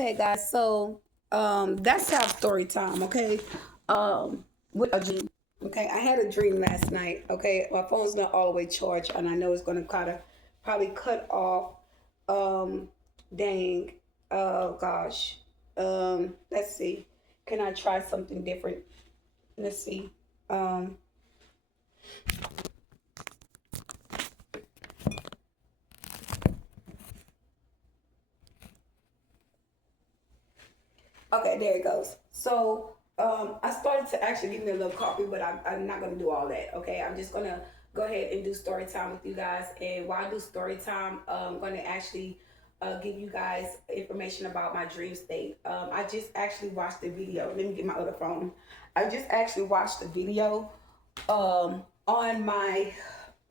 Okay, guys. So that's our story time. Okay, with a dream. Okay, I had a dream last night. Okay, my phone's not all the way charged, and I know it's gonna kind of probably cut off. Um, dang. Oh gosh. Let's see. Can I try something different? Let's see. Um, Okay, there it goes. So I started to actually give me a little coffee, but I'm not going to do all that. Okay, I'm just going to go ahead and do story time with you guys. And while I do story time, I'm going to actually give you guys information about my dream state. I just actually watched the video. Let me get my other phone. I just actually watched the video on my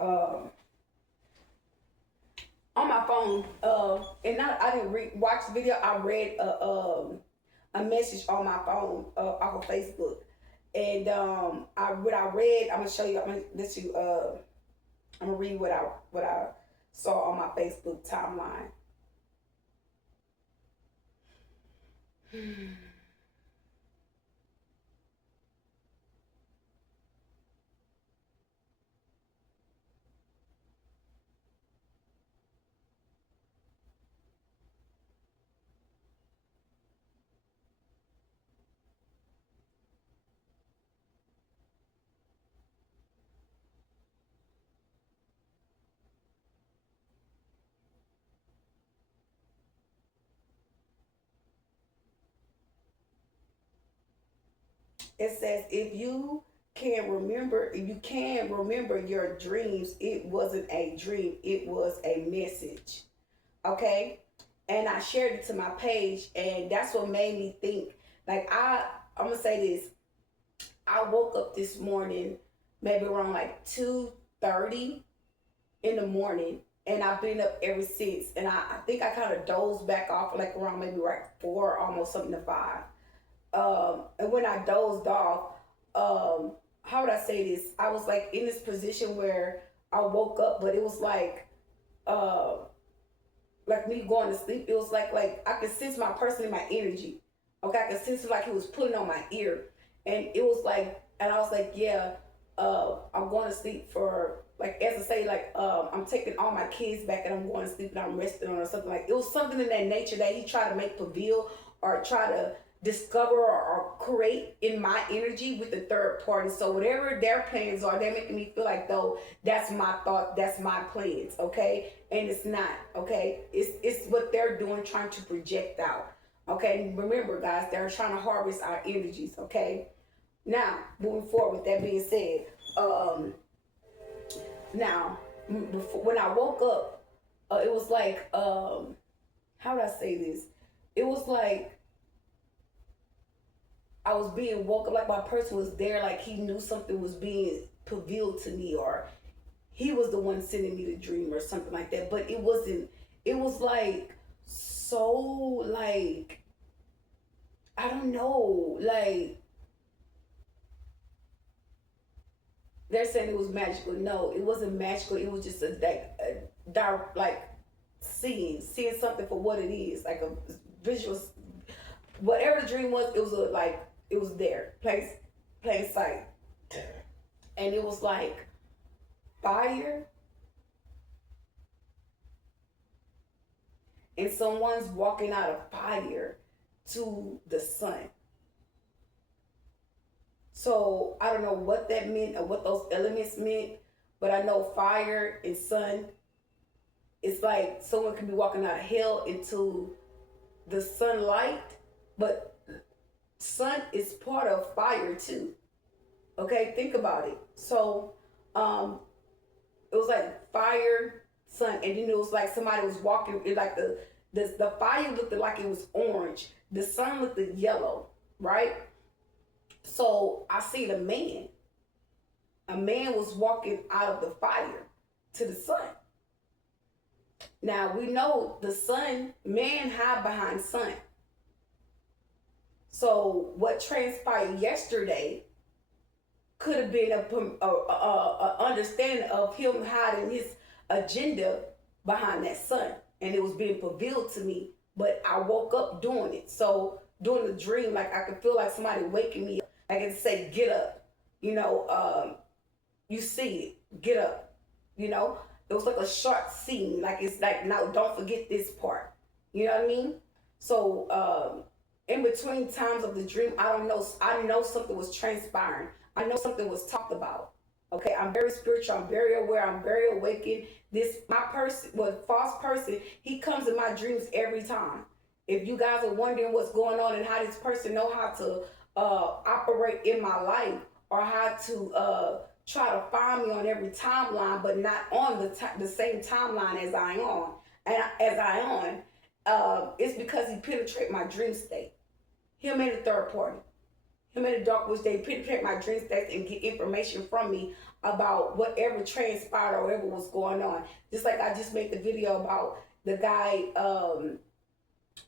um, phone, and not I didn't watch the video. I read a message on my phone off of Facebook, and I what I read. I'm gonna show you. I'm gonna let you. I'm gonna read what I saw on my Facebook timeline. It says if you can remember your dreams, it wasn't a dream, it was a message. Okay? And I shared it to my page, and that's what made me think. Like I'm gonna say this. I woke up this morning maybe around like 2:30 in the morning, and I've been up ever since. And I think I kind of dozed back off like around maybe right 4, almost something to 5. And when I dozed off, how would I say this? I was like in this position where I woke up, but it was uh, like me going to sleep. It was like I could sense my person in my energy. Okay, I could sense it like he was pulling on my ear, and it was like, and I was like, yeah, I'm going to sleep for like as I say, like I'm taking all my kids back and I'm going to sleep and I'm resting on or something like. It was something in that nature that he tried to make prevail or try to discover or create in my energy with the third party. So whatever their plans are, they're making me feel like though that's my thought, that's my plans, okay? And it's not, okay? It's what they're doing, trying to project out. Okay, remember guys, they're trying to harvest our energies, okay? Now, moving forward with that being said, now before, when I woke up, it was like how would I say this? It was like I was being woke up, like my person was there, like he knew something was being revealed to me, or he was the one sending me the dream or something like that. But it wasn't. It was like so like I don't know, like they're saying it was magical. No, it wasn't magical. It was just a dark like seeing something for what it is, like a visual. Whatever the dream was, it was like it was there, plain sight, and it was like fire, and someone's walking out of fire to the sun. So I don't know what that meant or what those elements meant, but I know fire and sun. It's like someone could be walking out of hell into the sunlight, but sun is part of fire too. Okay, think about it. So um, it was like fire, sun, and then it was like somebody was walking. It like the fire looked like it was orange. The sun looked yellow, right? So I seen a man. A man was walking out of the fire to the sun. Now we know the sun, man hide behind sun. So what transpired yesterday could have been a understanding of him hiding his agenda behind that sun, and it was being revealed to me but I woke up doing it. So during the dream, like I could feel like somebody waking me up. I can say, get up. You know, you see it, get up. You know, it was like a short scene. Like it's like, now don't forget this part. You know what I mean? So in between times of the dream, I don't know. I know something was transpiring. I know something was talked about. Okay, I'm very spiritual. I'm very aware. I'm very awakened. This my person, well, false person. He comes in my dreams every time. If you guys are wondering what's going on and how this person know how to operate in my life or how to try to find me on every timeline, but not on the same timeline as I on and as I on, it's because he penetrate my dream state. Him and the third party. Him and the dark witch, they penetrate my dream state and get information from me about whatever transpired or whatever was going on. Just like I just made the video about the guy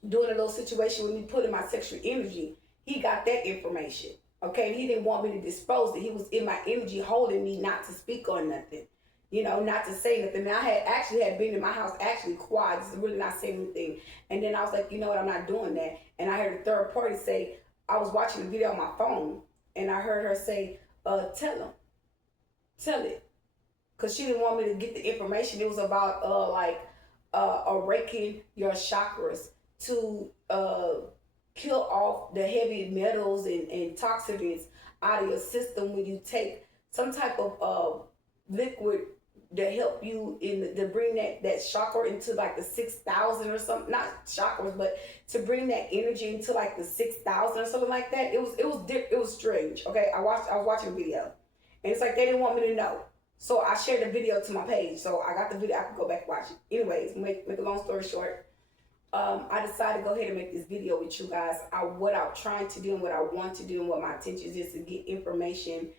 doing a little situation with me, putting my sexual energy. He got that information. Okay, he didn't want me to dispose it. He was in my energy holding me not to speak on nothing, you know, not to say nothing. And I had been in my house actually quiet, just really not saying anything. And then I was like, you know what, I'm not doing that. And I heard a third party say, I was watching the video on my phone, and I heard her say, tell it. Because she didn't want me to get the information. It was about awakening your chakras to kill off the heavy metals and toxins out of your system when you take some type of liquid to help you to bring that chakra into like the 6,000 or something. Not chakras, but to bring that energy into like the 6,000 or something like that. It was strange. Okay, I was watching a video, and it's like they didn't want me to know. So I shared the video to my page. So I got the video. I could go back and watch it. Anyways, make a long story short, I decided to go ahead and make this video with you guys. What I'm trying to do and what I want to do and what my intention is to get information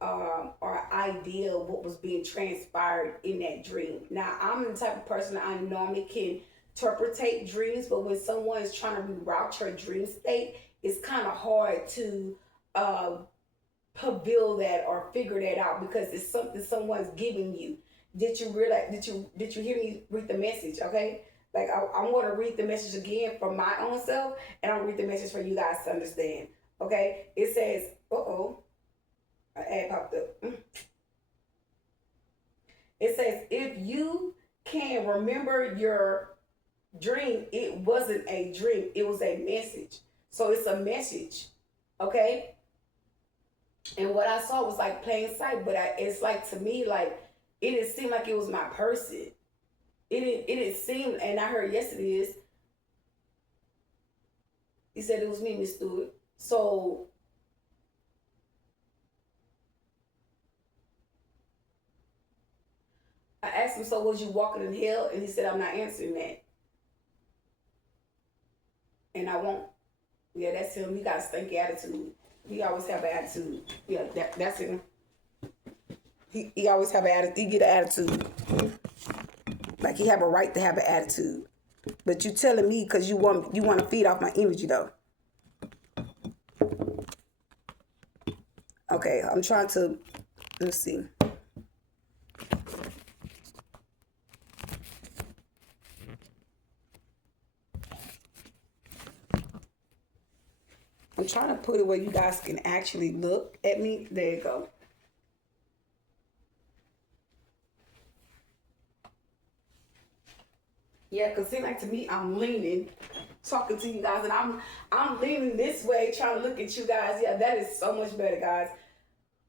or idea of what was being transpired in that dream. Now, I'm the type of person that I normally can interpretate dreams, but when someone is trying to reroute your dream state, it's kind of hard to reveal that or figure that out because it's something someone's giving you. Did you realize? Did you hear me read the message? Okay. Like, I'm going to read the message again for my own self, and I'll read the message for you guys to understand. Okay? It says, an ad popped up. It says, if you can remember your dream, it wasn't a dream. It was a message. So it's a message. Okay? And what I saw was like plain sight, but it's like, to me, like, it didn't seem like it was my person. It didn't seem, and I heard, yes, it is. He said it was me, Miss Stewart. So I asked him, so was you walking in hell? And he said, I'm not answering that. And I won't. Yeah, that's him. He got a stinky attitude. He always have an attitude. Yeah, that's him. He always have an attitude. He get an attitude. Like he have a right to have an attitude. But you telling me because you want to feed off my energy though. Okay, I'm trying to, let's see. I'm trying to put it where you guys can actually look at me. There you go. Yeah, because it seems like to me, I'm leaning, talking to you guys, and I'm leaning this way, trying to look at you guys. Yeah, that is so much better, guys.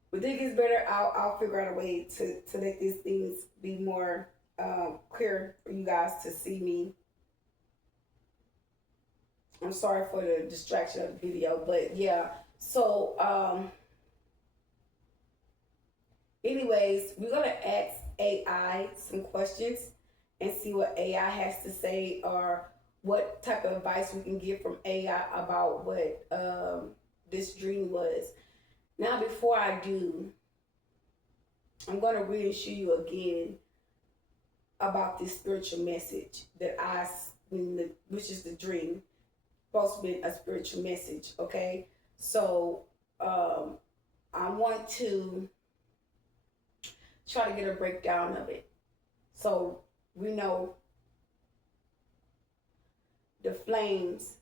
When it gets better, I'll figure out a way to let these things be more clear for you guys to see me. I'm sorry for the distraction of the video, but yeah. So, anyways, we're gonna ask AI some questions and see what AI has to say or what type of advice we can get from AI about what this dream was. Now, before I do, I'm going to reassure you again about this spiritual message that which is the dream, supposed to be a spiritual message, okay? So, I want to try to get a breakdown of it. So, we know the flames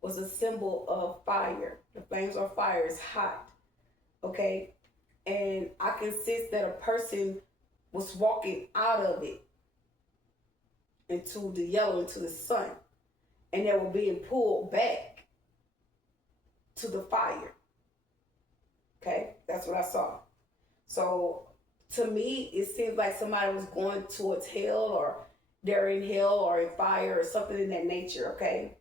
was a symbol of fire. The flames or fire is hot. Okay. And I can sense that a person was walking out of it into the yellow, into the sun. And they were being pulled back to the fire. Okay. That's what I saw. So to me, it seems like somebody was going towards hell, or they're in hell or in fire or something in that nature. Okay.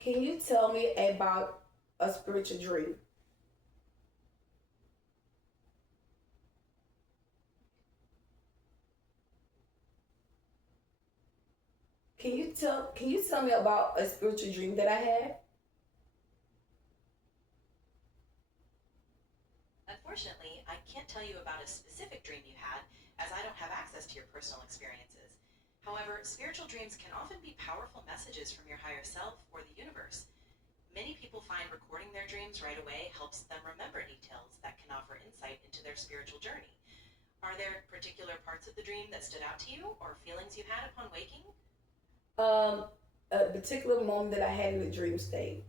Can you tell me about a spiritual dream? Can you tell me about a spiritual dream that I had? Unfortunately, I can't tell you about a specific dream you had, as I don't have access to your personal experiences. However, spiritual dreams can often be powerful messages from your higher self or the universe. Many people find recording their dreams right away helps them remember details that can offer insight into their spiritual journey. Are there particular parts of the dream that stood out to you or feelings you had upon waking? Um, a particular moment that I had in the dream state.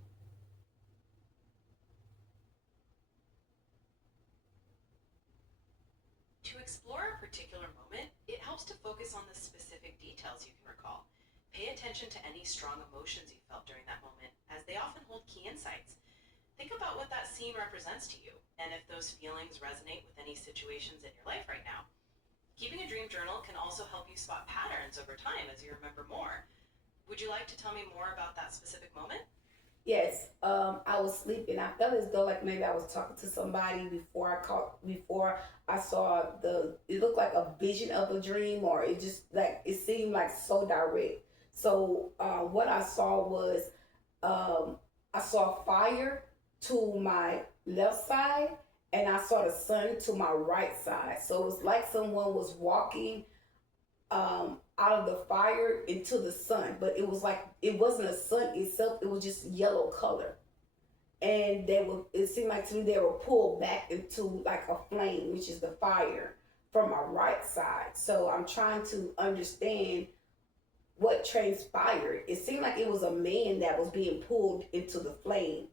To explore a particular moment, it helps to focus on the specific details you can recall. Pay attention to any strong emotions you felt during that moment, as they often hold key insights. Think about what that scene represents to you, and if those feelings resonate with any situations in your life right now. Keeping a dream journal can also help you spot patterns over time as you remember more. Would you like to tell me more about that specific moment? Yes, I was sleeping. I felt as though like maybe I was talking to somebody before I saw the. It looked like a vision of a dream, or it just like it seemed like so direct. So what I saw was um, I saw fire to my left side, and I saw the sun to my right side. So it was like someone was walking out of the fire into the sun, but it was like it wasn't a sun itself, it was just yellow color. And they were, it seemed like to me they were pulled back into like a flame, which is the fire, from my right side. So I'm trying to understand what transpired. It seemed like it was a man that was being pulled into the flame.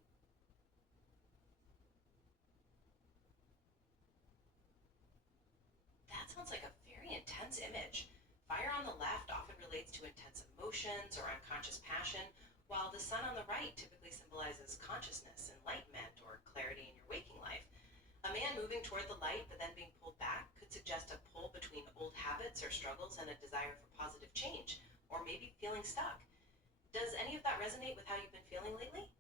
That sounds like a very intense image. Fire on the left often relates to intense emotions or unconscious passion, while the sun on the right typically symbolizes consciousness, enlightenment, or clarity in your waking life. A man moving toward the light but then being pulled back could suggest a pull between old habits or struggles and a desire for positive change, or maybe feeling stuck. Does any of that resonate with how you've been feeling lately?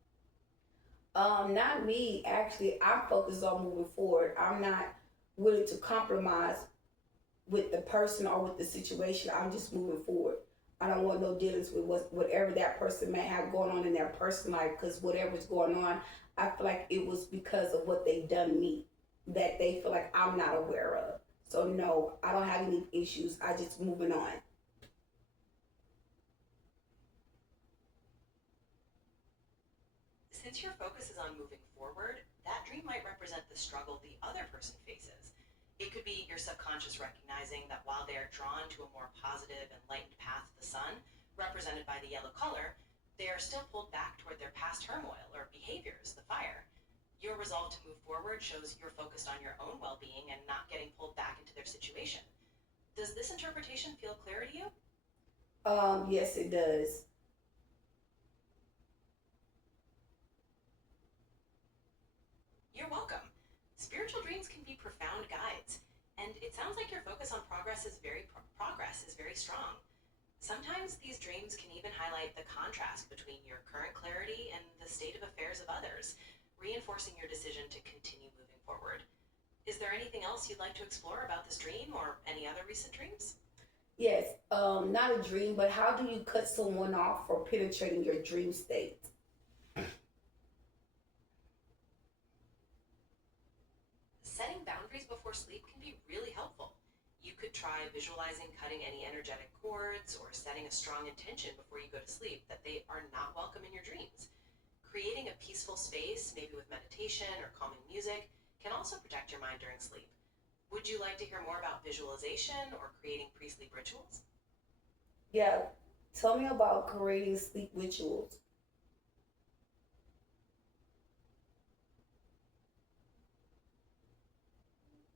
Not me. Actually, I'm focused on moving forward. I'm not willing to compromise with the person or with the situation. I'm just moving forward. I don't want no dealings with whatever that person may have going on in their personal life, because whatever's going on, I feel like it was because of what they done me that they feel like I'm not aware of. So no, I don't have any issues. I just moving on. Since your focus is on moving forward, that dream might represent the struggle the other person faces. It could be your subconscious recognizing that while they are drawn to a more positive, enlightened path to the sun, represented by the yellow color, they are still pulled back toward their past turmoil or behaviors, the fire. Your resolve to move forward shows you're focused on your own well being and not getting pulled back into their situation. Does this interpretation feel clear to you? Yes, it does. You're welcome. Spiritual dreams can be profound guides, and it sounds like your focus on progress is very strong. Sometimes these dreams can even highlight the contrast between your current clarity and the state of affairs of others, reinforcing your decision to continue moving forward. Is there anything else you'd like to explore about this dream or any other recent dreams? Yes, not a dream, but how do you cut someone off for penetrating your dream state? Setting boundaries before sleep can be really helpful. You could try visualizing cutting any energetic cords or setting a strong intention before you go to sleep that they are not welcome in your dreams. Creating a peaceful space, maybe with meditation or calming music, can also protect your mind during sleep. Would you like to hear more about visualization or creating pre-sleep rituals? Yeah, tell me about creating sleep rituals.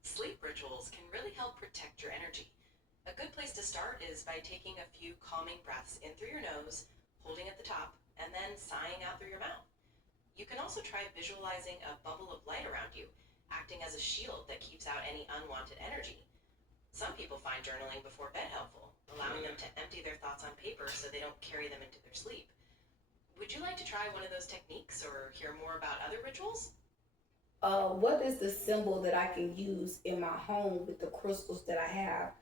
Sleep rituals can really help protect your energy. A good place to start is by taking a few calming breaths in through your nose, holding at the top, and then sighing out through your mouth. You can also try visualizing a bubble of light around you, acting as a shield that keeps out any unwanted energy. Some people find journaling before bed helpful, allowing them to empty their thoughts on paper so they don't carry them into their sleep. Would you like to try one of those techniques or hear more about other rituals? What is the symbol that I can use in my home with the crystals that I have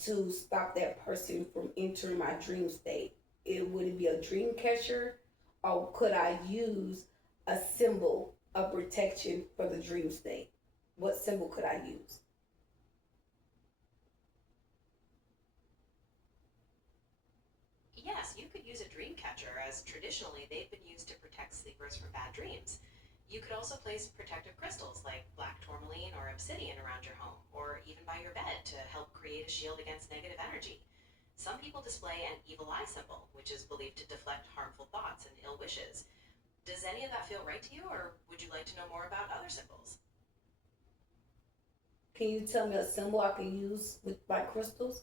to stop that person from entering my dream state? Would it be a dream catcher, or could I use a symbol of protection for the dream state? What symbol could I use? Yes, you could use a dream catcher, as traditionally they've been used to protect sleepers from bad dreams. You could also place protective crystals like black tourmaline or obsidian around your home, or even by your bed to help create a shield against negative energy. Some people display an evil eye symbol, which is believed to deflect harmful thoughts and ill wishes. Does any of that feel right to you, or would you like to know more about other symbols? Can you tell me a symbol I can use with my crystals?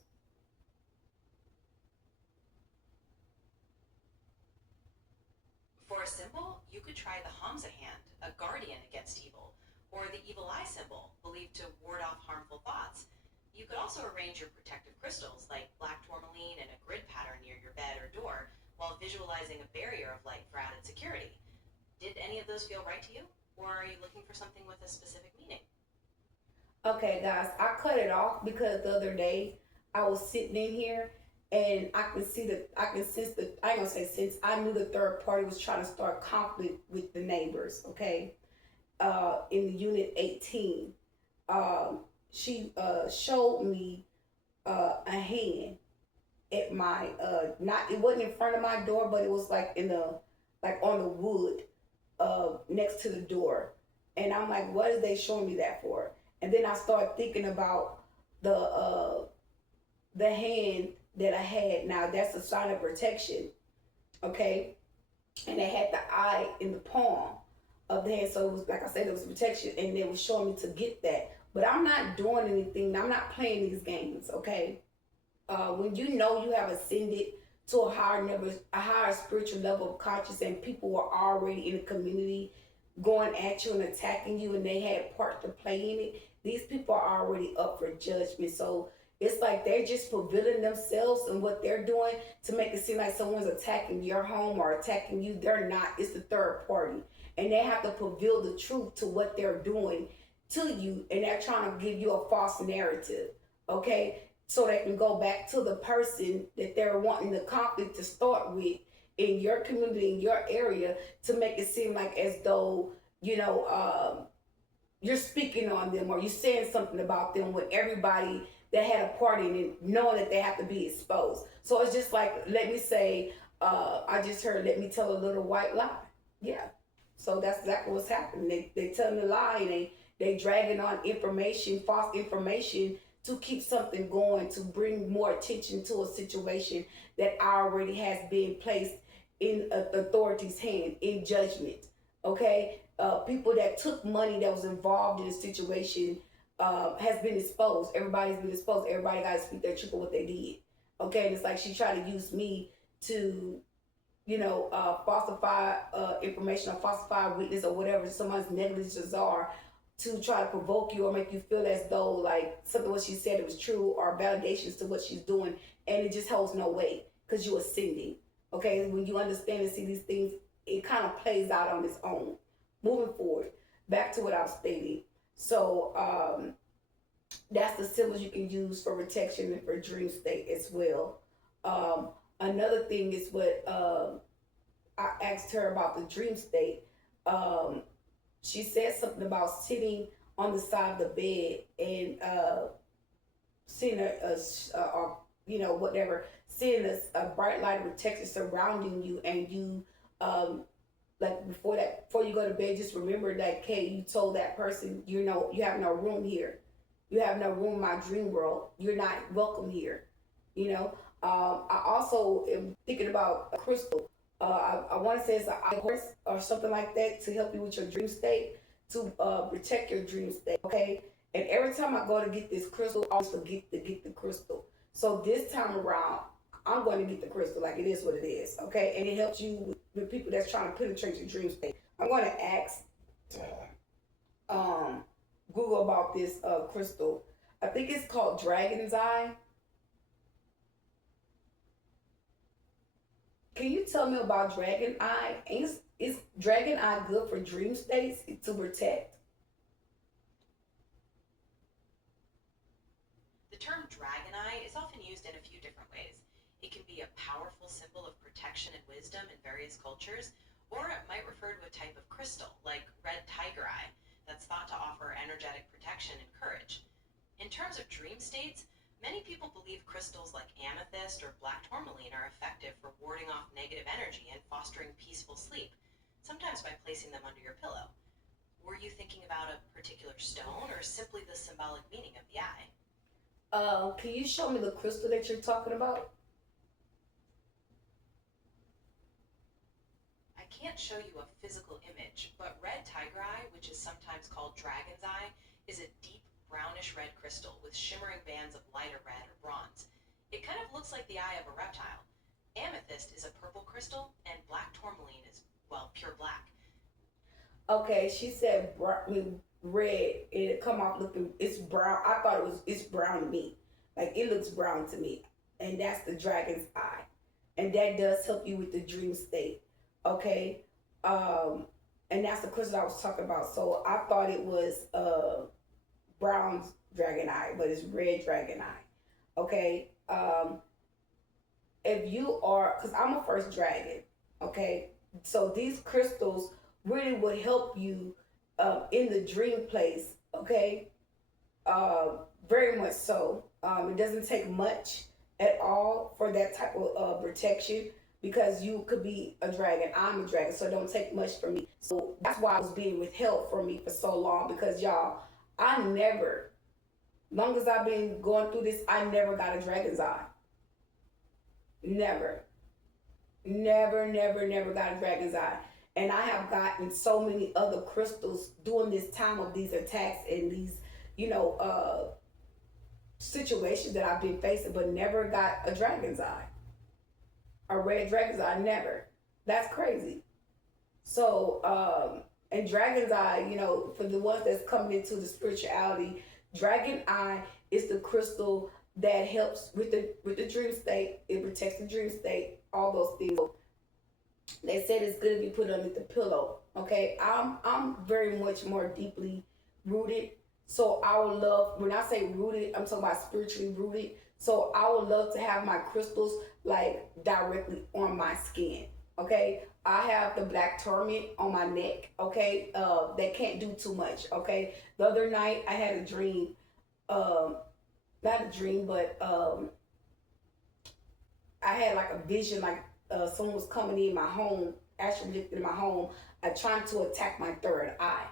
For a symbol, you could try the Hamza hand, a guardian against evil, or the evil eye symbol, believed to ward off harmful thoughts. You could also arrange your protective crystals like black tourmaline in a grid pattern near your bed or door while visualizing a barrier of light for added security. Did any of those feel right to you? Or are you looking for something with a specific meaning? Okay, guys, I cut it off because the other day I was sitting in here and I can sense I ain't gonna say since I knew the third party was trying to start conflict with the neighbors, okay, in the unit 18. Um, she showed me a hand at my, not, it wasn't in front of my door, but it was like like on the wood next to the door. And I'm like, what is they showing me that for? And then I started thinking about the hand that I had. Now that's a sign of protection, okay? And it had the eye in the palm of the hand, so it was like I said, it was protection, and they was showing me to get that. But I'm not doing anything. I'm not playing these games, okay? When you know you have ascended to a higher spiritual level of conscious, and people were already in the community going at you and attacking you, and they had part to play in it. These people are already up for judgment. So it's like they're just revealing themselves and what they're doing to make it seem like someone's attacking your home or attacking you. They're not. It's the third party, and they have to reveal the truth to what they're doing to you, and they're trying to give you a false narrative, okay? So they can go back to the person that they're wanting the conflict to start with in your community, in your area, to make it seem like as though, you know, you're speaking on them or you're saying something about them when everybody that had a part in it knowing that they have to be exposed. So it's just like, let me say, I just heard, let me tell a little white lie. Yeah. So that's exactly what's happening. They telling a lie, and they dragging on information, false information, to keep something going, to bring more attention to a situation that already has been placed in authority's hand in judgment. Okay, people that took money that was involved in the situation has been exposed. Everybody's been exposed. Everybody got to speak their truth of what they did. Okay, and it's like she tried to use me to, falsify information or falsify witness or whatever someone's negligence are, to try to provoke you or make you feel as though like something what she said it was true or validations to what she's doing, and it just holds no weight because you're ascending. Okay, when you understand and see these things, it kind of plays out on its own. Moving forward, back to what I was stating. So that's the symbols you can use for protection and for dream state as well. Another thing is what I asked her about the dream state. She said something about sitting on the side of the bed and seeing or whatever, seeing a bright light of protection surrounding you, and you like before you go to bed, just remember that, okay, you told that person, you have no room here, you have no room in my dream world, you're not welcome here, you know. I also am thinking about a crystal. I want to say it's an eye horse or something like that to help you with your dream state, to protect your dream state. Okay, and every time I go to get this crystal, I always forget to get the crystal. So this time around, I'm going to get the crystal. Like, it is what it is. Okay, and it helps you with people that's trying to penetrate your dream state. I'm going to ask um, Google about this crystal. I think it's called Dragon's Eye. Can you tell me about Dragon Eye? Is Dragon Eye good for dream states to protect? The term dragon eye is often used in a few different ways. It can be a powerful symbol of protection and wisdom in various cultures, or it might refer to a type of crystal, like red tiger eye, that's thought to offer energetic protection and courage. In terms of dream states, many people believe crystals like amethyst or black tourmaline are effective for warding off negative energy and fostering peaceful sleep, sometimes by placing them under your pillow. Were you thinking about a particular stone or simply the symbolic meaning of the eye? Can you show me the crystal that you're talking about? I can't show you a physical image, but red tiger eye, which is sometimes called dragon's eye, is a deep brownish red crystal with shimmering bands of lighter red or bronze. It kind of looks like the eye of a reptile. Amethyst is a purple crystal, and black tourmaline is, well, pure black. Okay, she said red. It come off looking. It's brown. I thought it's brown to me. Like, it looks brown to me, and that's the dragon's eye, and that does help you with the dream state. Okay, and that's the crystal I was talking about. So I thought it was brown dragon eye, but it's red dragon eye. Okay, if you are, because I'm a first dragon. Okay, so these crystals really would help you in the dream place. Okay, very much so. It doesn't take much at all for that type of protection, because you could be a dragon. I'm a dragon, so it don't take much for me. So that's why I was being withheld from me for so long, because y'all, I never, long as I've been going through this, I never got a dragon's eye. Never. Never got a dragon's eye. And I have gotten so many other crystals during this time of these attacks and these, situations that I've been facing, but never got a dragon's eye. A red dragon's eye, never. That's crazy. So, and dragon's eye, for the ones that's coming into the spirituality, dragon eye is the crystal that helps with the dream state. It protects the dream state, all those things. They said it's good to be put under the pillow. Okay, I'm very much more deeply rooted. So I would love, when I say rooted, I'm talking about spiritually rooted. So I would love to have my crystals like directly on my skin. Okay, I have the black tourmaline on my neck. Okay, that can't do too much. Okay, the other night I had a dream. Not a dream, but I had like a vision, like someone was coming in my home, actually lifted in my home, trying to attack my third eye.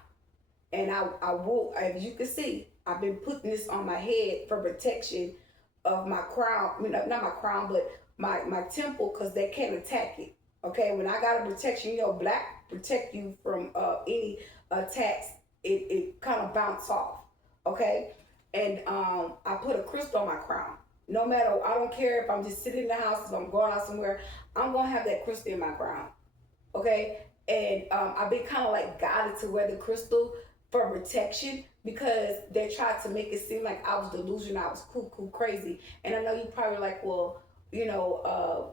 And I will, as you can see, I've been putting this on my head for protection of my crown. I mean, not my crown, but my temple, because they can't attack it. Okay, when I got a protection, black protect you from any attacks. It kind of bounce off. Okay, and I put a crystal on my crown. No matter, I don't care if I'm just sitting in the house, if I'm going out somewhere, I'm gonna have that crystal in my crown. Okay, and I've been kind of like guided to wear the crystal for protection, because they tried to make it seem like I was delusional, I was cuckoo crazy. And I know you probably like, well,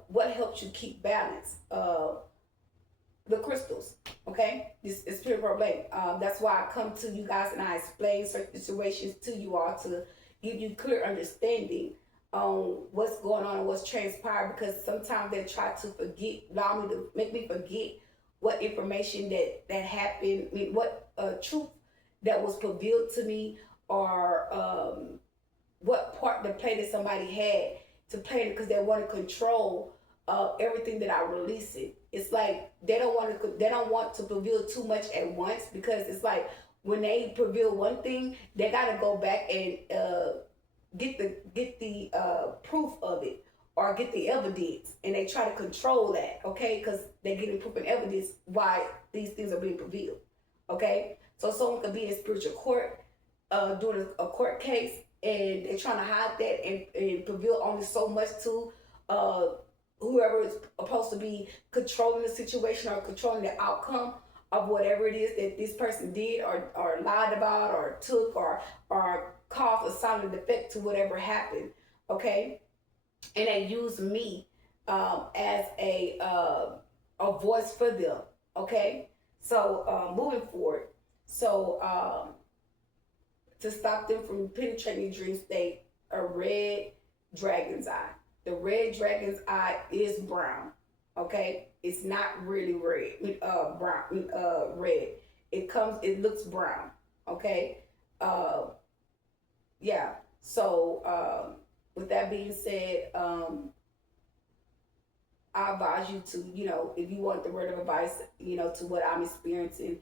what helps you keep balance? The crystals, okay? This is pure problem. That's why I come to you guys and I explain certain situations to you all to give you clear understanding on what's going on and what's transpired, because sometimes they try to make me forget what information that happened, what truth that was revealed to me, or what part the play that somebody had to play because they want to control everything that I release it. It's like they don't want to reveal too much at once because it's like when they reveal one thing, they gotta go back and get the proof of it or get the evidence, and they try to control that, okay? Because they're getting proof and evidence why these things are being revealed, okay? So someone could be in spiritual court doing a court case, and they're trying to hide that and reveal only so much to uh, whoever is supposed to be controlling the situation or controlling the outcome of whatever it is that this person did or lied about or took or caused a silent effect to whatever happened, okay? And they use me as a voice for them, okay? So moving forward, so to stop them from penetrating the dream state, a red dragon's eye. The red dragon's eye is brown, okay? It's not really red, brown, red. It looks brown, okay? Yeah. So with that being said, I advise you to, if you want the word of advice, to what I'm experiencing,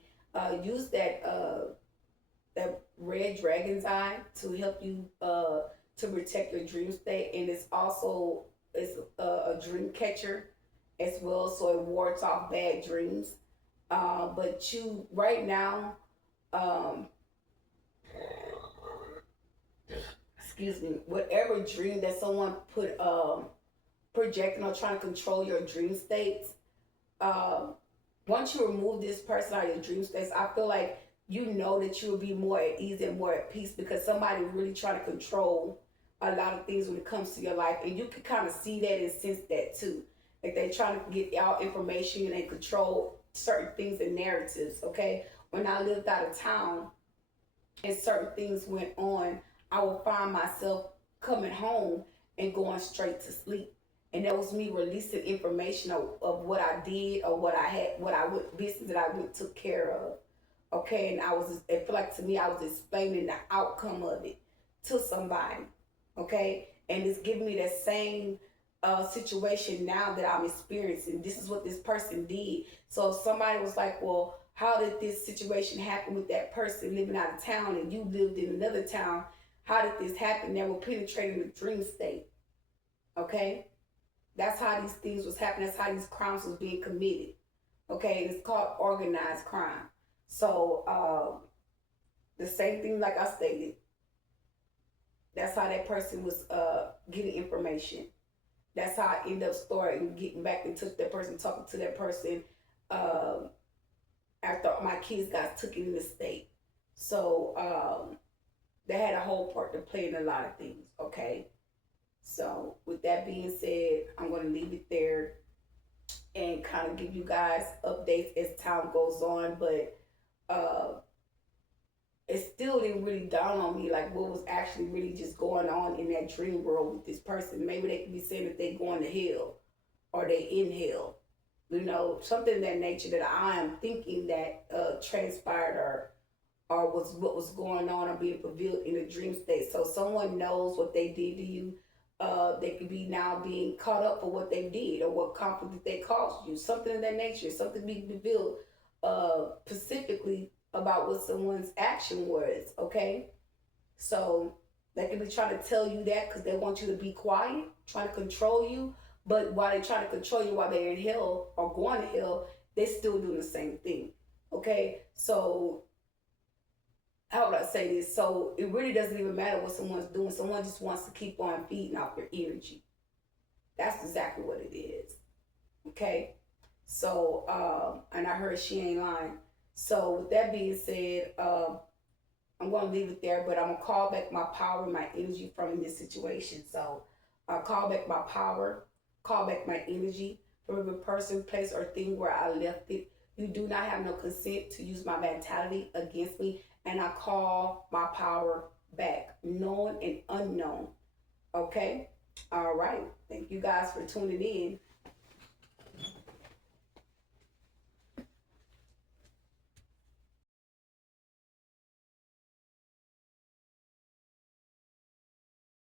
use that red dragon's eye to help you to protect your dream state, and it's a dream catcher as well, so it wards off bad dreams. But you right now, um, excuse me, whatever dream that someone put projecting or trying to control your dream states, once you remove this person out of your dream states, I feel like that you will be more at ease and more at peace because somebody really trying to control a lot of things when it comes to your life, and you can kind of see that and sense that too. Like they trying to get out information and they control certain things and narratives. Okay, when I lived out of town and certain things went on, I would find myself coming home and going straight to sleep. And that was me releasing information of what I did or what I had, business that I went took care of. Okay, and it felt like to me I was explaining the outcome of it to somebody. Okay, and it's giving me that same situation now that I'm experiencing. This is what this person did. So if somebody was like, well, how did this situation happen with that person living out of town and you lived in another town? How did this happen? They were penetrating the dream state. Okay, that's how these things was happening. That's how these crimes was being committed. Okay, and it's called organized crime. So the same thing, like I stated, that's how that person was getting information. That's how I ended up starting getting back in touch with that person, talking to that person after my kids got taken in the state. So they had a whole part to play in a lot of things. Okay, so with that being said, I'm going to leave it there and kind of give you guys updates as time goes on, but it still didn't really dawn on me like what was actually really just going on in that dream world with this person. Maybe they could be saying that they going to hell or they in hell, something of that nature that I am thinking that transpired or was what was going on or being revealed in a dream state. So someone knows what they did to you. They could be now being caught up for what they did or what conflict they caused you. Something of that nature. Something being revealed specifically about what someone's action was. Okay, so they could be trying to tell you that because they want you to be quiet, trying to control you. But while they're trying to control you while they're in hell or going to hell, they're still doing the same thing. Okay, so how would I say this? So it really doesn't even matter what someone's doing. Someone just wants to keep on feeding off your energy. That's exactly what it is. Okay, so and I heard she ain't lying. So with that being said, I'm going to leave it there, but I'm going to call back my power, my energy from this situation. So I'll call back my power, call back my energy from every person, place, or thing where I left it. You do not have no consent to use my mentality against me, and I call my power back, known and unknown. Okay? All right. Thank you guys for tuning in.